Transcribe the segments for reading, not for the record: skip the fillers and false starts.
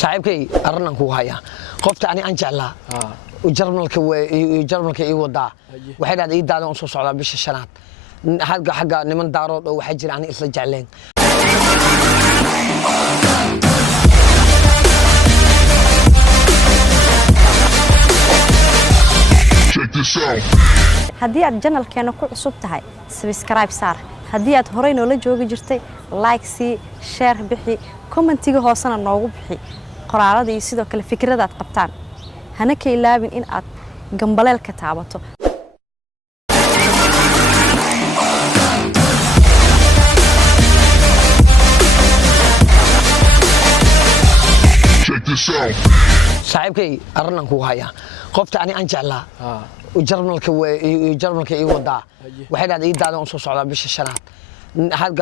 saaxiibkay arrinaan ku haya qofta ani aan jeclaa jarmalka ii wadaa waxay dhahday ii daadan soo socdaa bisha shanaad xagga niman daarood oo waxa jira ani isla jecleen haddii aad channelkeena ku cusub tahay subscribe saar haddii aad horey noola joogi jirtay like si share bixi commentiga hoosana noogu bixi qoraalada iyo sidoo kale fikradaad qabtaan hana ka ilaabin in aad gambaleelka taabato saaxiibkay arrinaan ku haya qofta ani aan jeclaa jarmalka ii wadaa waxay dhahday ii daadan soo socdaa bisha shanaad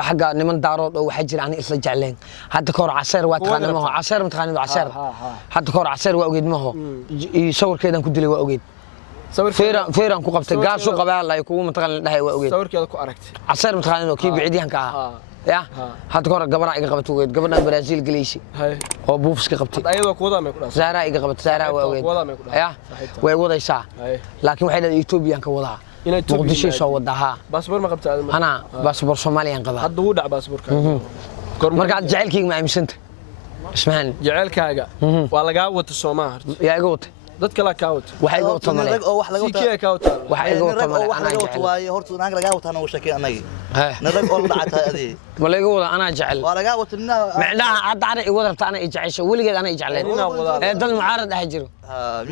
xagga niman daarood oo waxa jira ani isla jecleen hadda ka hor caseer waa taqaanamaho caseer mataqaanido caseer hadda ka hor caseer waa ogeed maho sawirkeedan ku dilay waa ogeed feeran ku qabtay gaasoo qabaa la kugu mataqaan dhahay waa ogeed sawirkeeda ku aragtay caseer mataqaanido kii biciidiyanka ah ya hadda ka hor gabadha iga qabtay ogeed gabadha Brazil galeysay oo buufska qabtay ayadoo ku wada ma ku dhaasay Zara iga qabtay Zara waa ogeed ya way wadaysaa laakiin waxay leedahay Ethiopian ka wadaa muqdisho soo wadaa baasaboor ma qabtaa ana baasaboor Soomaaliyan qabaa hadda uu dhac baasaboorka marka aad jaceelkayga ma aaminsanta ismaan jaceelkaaga waa laga wata Soomaaliya yaa iga wata dadka la ka wata waxa iga wata male oo wax laga wata waxa iga wata male ana jecel waaye horta naag laga wata ana shakay anagi nadag oo dhacay adii ma laga wada ana jecel waa laga wata macnaha hadda i wada rabta ana i jecesho waligeed ana i jecleen ee dad mucaarad ah jiro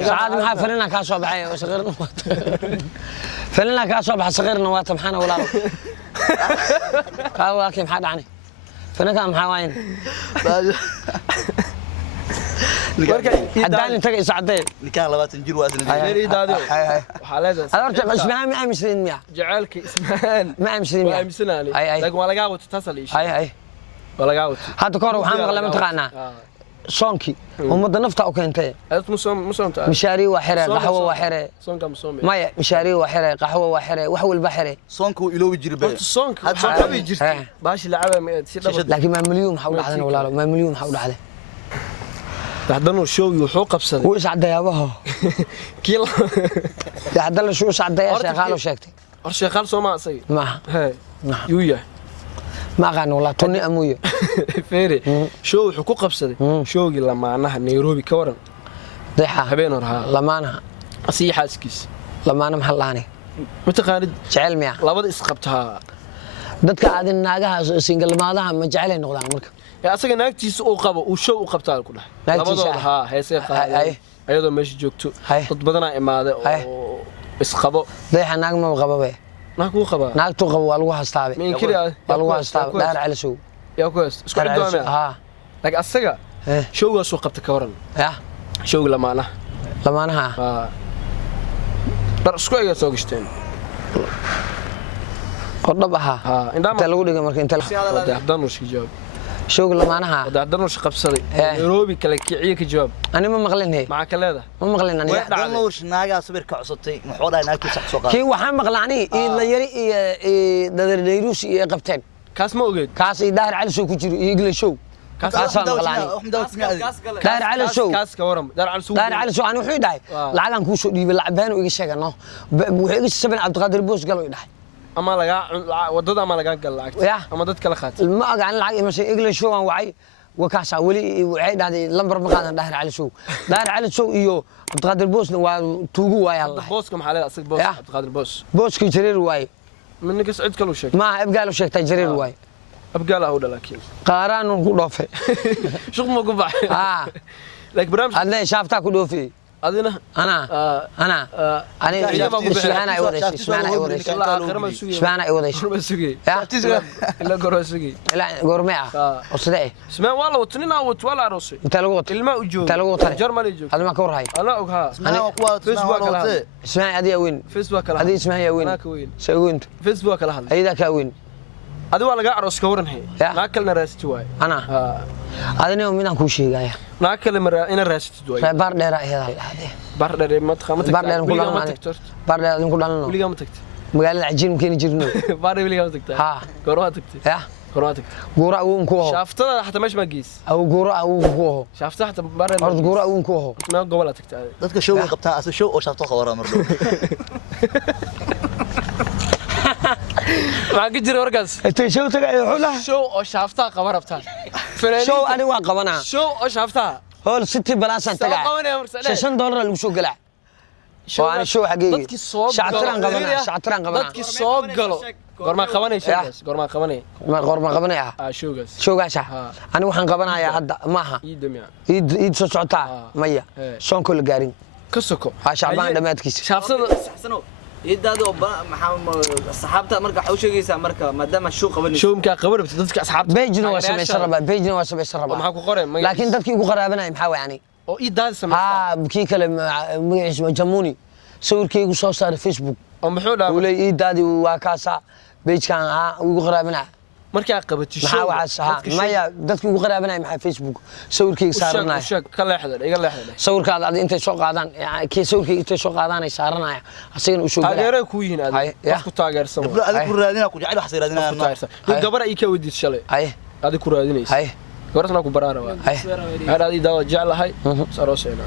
saacad ma fanina ka soo baxay oo shaqirna fanina ka soo baxay shaqirna waa tamxana walaalo ka waa kii maxaa dhacnay fanaka maxaa wayn haddaan intaga isacday nikaan 20 jir waa isla daado waxa leedahay horta ismahan ma aaminsan miya jaceelka ismahan ma aaminsan miya aaminsanani laakiin waa laga wata tasal isha waa laga wata hadda ka hor waxaan maqlay mataqaanaa soonki umada nafta u keentay aad musoomta mishaari waa xiree qaxwo waa xiree soonka musoome maya mishaari waa xiree qaxwo waa xiree wax walba xiree soonku iloobi jirbay soonka waxa qabi jirtay baashi lacaba ma si dhab laakiin ma milyan waxa u dhacday walaalo ma milyan waxa u dhacday hadana show wuxuu qabsaday wuu iscadayaabaha kiil hadana show iscadayaa shaqaalo sheegtay hor shaqaal Soomaa asay ma yuuya ma qaan wala tonni amuyo feere show wuxuu ku qabsaday showgi lamaanaha Nairobi ka waran deexa habeen hor ha lamaanaha asii xaaskiis lamaana maxaa lahaanay mataqaanid jecel miya labada isqabtaa dadka aadin naagaha singalmaadaha ma jecelay noqdaan marka asaga naagtiisa uu qabo uu show u qabtaa ku dhahay labadooda ha heesay qaaday ayadoo meesha joogto dad badan ay imaadeen oo isqabo deexa naag ma qababe naag uu qaba naagtu qabo waa lagu hastaabe min kiri waa lagu hastaabe daar cali show yaa ku hees isku xidoona ha laakiin asaga showgaas uu qabta ka waran ya showga lamaanaha ha dar isku ay soo gashteen qodab aha inta lagu dhigay marka inta hadan uu shii jawaab showga lamaanaha hadan uu qabsaday Nairobi kala kiciye ka jawaab ani ma maqlinay ma ka leedahay ma maqlin ani hadan uu naaga sabir ka cusubtay muxuu dhahay naagtu sax soo qaad kii waxaan maqlaani la yari iyo dadardayruus iyo qabteen kaas ma ogeed kaas ay daar cali show ku jiro iyo igla show kaas maqlaani daar cali show kaas ka waran daar cali show ani wuxuu dhahay lacagan ku soo dhiibay lacbaan iga sheegano wuxuu iga sabin Cabdiqaadir Boos galo dhahay ama laga wadada ama laga gal lacag ama dad kala qaat ma ogaan lacag ima shay igla show aan wacay wakaasa wali waxay dhahday lambar ma qaadan daar cali show iyo Cabdiqaadir Boosna waa tuugu waay Allah booska maxaa leedahay asag boos Cabdiqaadir Boos booski jareer waay من نقص عد كلو شيء ما أبقى له شيء تجري رواي أبقى له ولا لكن قاران ونقول شو ما قبع لك برامج أنا شافتها كله في أنا أنا اسمعنا أيوة اسمعنا أيوة اسمعنا أيوة لا قرصي لا قرمية أصدقائي اسمع والله وتنينا ولا راسي أنت لقوت الماء وجو جرماني جو هذا ما كور هاي أنا أقها اسمع فيسبوك اسمعي هذه وين فيسبوك هذه اسمها يا وين سوي أنت فيسبوك لا هذا هذا كوين هذا ولا قاعد راسك ورن هي ناكلنا راستي واي أنا هذا نيوم من أكو شيء جاي ناكل مرة أنا راستي واي بار دير هذا بار دير ما تخمت بار دير كلنا بار دير كلنا ولي قام تكت مقال العجين ممكن يجرنو بار ولي قام تكت ها قروها تكت كرواتك قورا أون كوه شافتنا حتى مش مجيس أو قورا أون كوه شافتها حتى برا أرض قورا أون كوه ما قبلتك تعال dadka show qabtaa asal show oo shaafto khawara mardo ما قدر ورقص أنت شو تقعد حولها شو أو شافتها قبر بتاع شو أنا واقبنا شو أو شافتها هول 60 بلاس أنت قاعد $6 اللي شو قلع وأنا شو حقيقي شعتران قبنا شعتران قبنا dadkii soo galo gorma qabanaysa gorma qabanay غرمة قبنا شو قاس شو قاشة أنا وحن قبنا يا هدا معها يدم يعني يد سوتها مية شون كل قارين كسكو ها شعبان دمات كيس شافتنا سنو يدادو صحابته marka waxa u sheegaysaa marka maadaama shuu qabanayso شو مكا قبر dadka asxaabta بيجنا واسمي شربا بيجنا واسمي شربا maxaa ku qoray لكن dadkii ugu qaraabanaay maxaa yani oo ii daad sameeyay ها kii kale magaciisa jamuni sawirkaygu soo saaray facebook oo muxuu dhaafay ولي ii daadi waa kaasa beejkan ugu qaraabanaay markaa qabatay maxaa waxaas maya dadkii ugu qaraabanaay maxaa facebook sawirkayga saaranay ka leexday iga leexday sawirkaada aad intay soo qaadaan kii sawirkayga intay soo qaadaanay saaranaya asagana u soo galay taageero ku yihiin aad ku taageersan gabdho adiga ku raadina ku jecel wax raadinaa gabar ay ka wadiid shalay ay adiga ku raadinaysa ay gabarna ku baraara waa ay hada ii daawo jeclahay saroosayna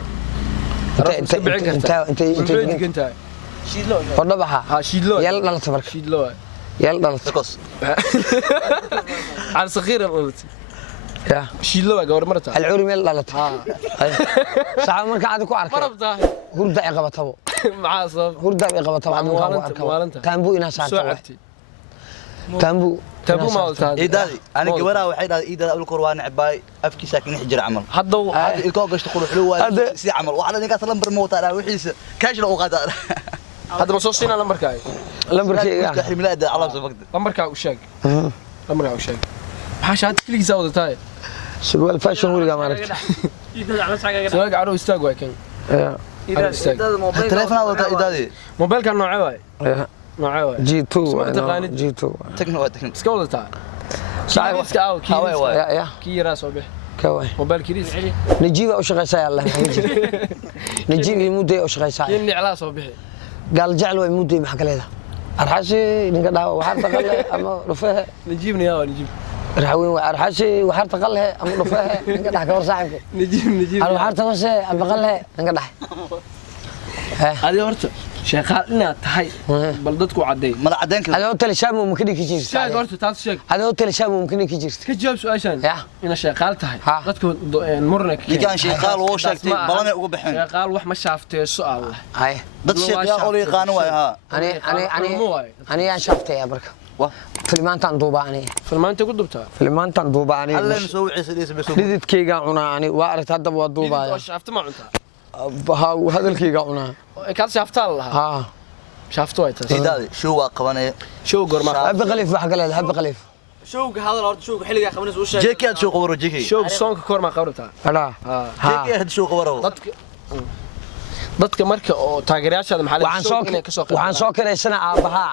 انت shiidlo ودبها ها شيدلو يلا دلت برك شيدلو يلا دلت kos على صغير قلت يا شيدلو gabar marta العوري ميل دلت ها ساعه marka aad ku arkay marabtaa hurda ay qabatabo maxaa sabab hurda ay qabatabo aad ku arkay tambu ina saarto tambu tabu ma waltaa idaadi ani gabadha waxay dhahay idaada abul quraan cibay afkiisa kan xijir amal hadda ilko gashto qurxu waa si amal waxa ninka lambar mootaa wixiisa kaash la u qaada hadda ma soo siinaa lambarkaaga lambarkayga ka xirmilaada alaab sabaqda lambarkaaga u sheeg lambarkaaga u sheeg maxaa shaad kaligiisa wadataa surwaal fashion wuriga ma aragtay suwaag caro istaag waa kan telefoon wada idaadi mobilka noocee waay noocee waay G2 G2 tagno waa tagno iska wadataa صاحب iska aw يا يا kii yaraa soo bix كوي موبايل كريس نجيب او شقيسا يلا نجيب يمود او شقيسا يني على soo bixi قال جعل ويمود ما حكليدا ارحاشي نقا داو waxaan taqalay ama rufaha نجيبني يا نجيب raxweyn waa arxaashi waxaan taqalay ama rufaha ninka dhax ka war saaxibka نجيب hal waxaan taqashay ama taqalay ninka dhax adi horta sheekhaad inaad tahay bal dadku cadeey mala cadeenka adoo talishaamo mumkin ka jirto sheeg horta taas sheeg adoo talishaamo mumkin ka jirto ka jawaab su'aashan ina sheekhaal tahay dadku murna ka ninkan sheekhaal oo sheegtay balana ugu baxeen sheekhaal wax ma shaaftay su'aal hay dad sheekhaal oo yaqaan way ha ani aan shaaftay barka filmaantan duuba ani filmaanta ku dubtaa filmaantan duuba ani allan soo wiciisa dhiis dhididkayga cunaa ani waa aragtay hadda waa duubaya oo shaafta ma cuntaa hadalkayga cunaa kaad shaaftaa lahaa ها shaafto ay tahay idaadi show waa qabanay show gorma هب قليف waxa kale hab qaliif showga hadal horta showga xilliga qabanaysa u sheeg jeeki aad show qabaro jeeki show sonka korma qabrata ala jeeki aad show qabaro dadka marka oo taageerayaasha waxaan soo kaleysana aabaha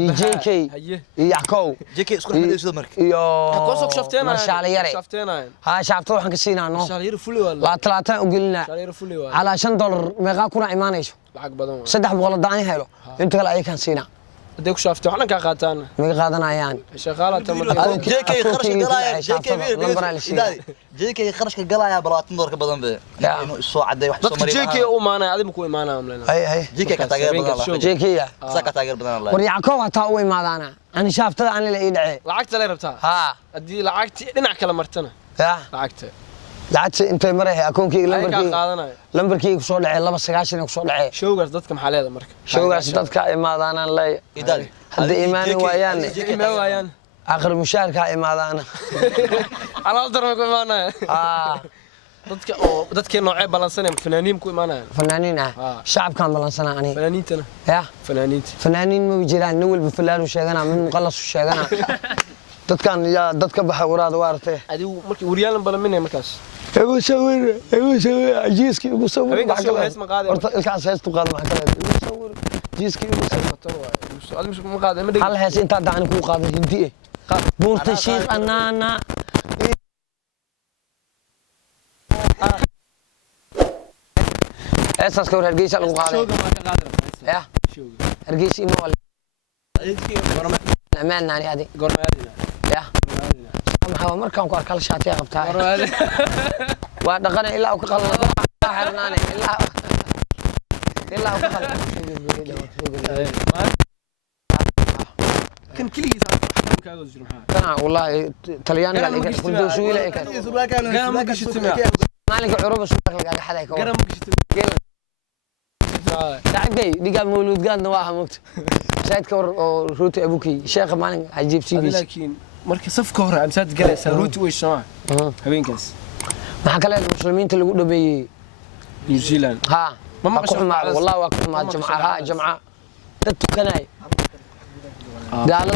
iyo JK iyo Yakow jeeki isku xidhiidhayso marka iyo koosoo shafteena shaaliyare ha shaafto waxaan ka siinaa no shaaliyare fully wala la 30 u gelina shaaliyare fully wala ala $5 meeqa kuna imaanayso lacag badan 300 daan helo inta kale ay kan siinaa hadii ku shaafto waxaan ka qaataan meeqa qaadanayaan shaqaalada jeeki qarashka galaya jeeki idaadi jeeki qarashka galaya $20 ka badan be inuu soo caday wax soo maray jeeki u maanay adigu ku imaanaa amleena hay jeeki ka taageer badan jeeki ya saka taageer badan Allah war Yakow hata u imaadana ani shaaftada aan la ii dhacay lacagta la rabtaa ha hadii lacagti dhinac kala martana ya lacagta lacagta intay maray akoonkii lambarkii ku soo dhacay 290 ku soo dhacay showgaas dadka maxaa leedahay marka showgaas dadka imaadana lay idaadi hadda iimaan waayaan akhir mushaarka imaadana alaal darma ku imaanaya dadka oo dadkii noocay balansanay fanaaniin ku imaanaya fanaaniin shacabkan balansana ani fanaaniintana ya fanaaniin ma jiraan nin walba falaanu sheegana mid muqallas sheegana dadkan ya dadka baxa waraada waartay adigu markii wariyaan balaminay markaas igu sawir jiiski igu sawir horta ilkaas heestu qaad waxa kale igu sawir jiiski igu sawir adigu ma qaad ma dhig hal hees inta daan ku qaado hindi buurta shiir anana اساس كور هرجيس lagu qaaday ya هرجيس imo wal amaan nani hadi gormaadina ya maxaa markaan ku arkaa shaatiga qabtaa waa dhaqana ilaa uu ka qalno xirnaane ilaa uu ka qalno كان كل يسار كذا زين محل أنا والله طليان قال لي كنت شو لك قال ما قشت مالك عروبة سوق قال حدا يكون قال ما قشت تعبي دقا مولود قال نواها موت سيد كور روتي أبوكي شيخ مالك عجيب سيبي لكن مركز صف كورة أمسات قال روتي وإيش سمع هبين كاس ما كلا المسلمين اللي يقولوا بي نيوزيلاند ها ما والله واكل مع جماعة ها جماعة تتكناي قالوا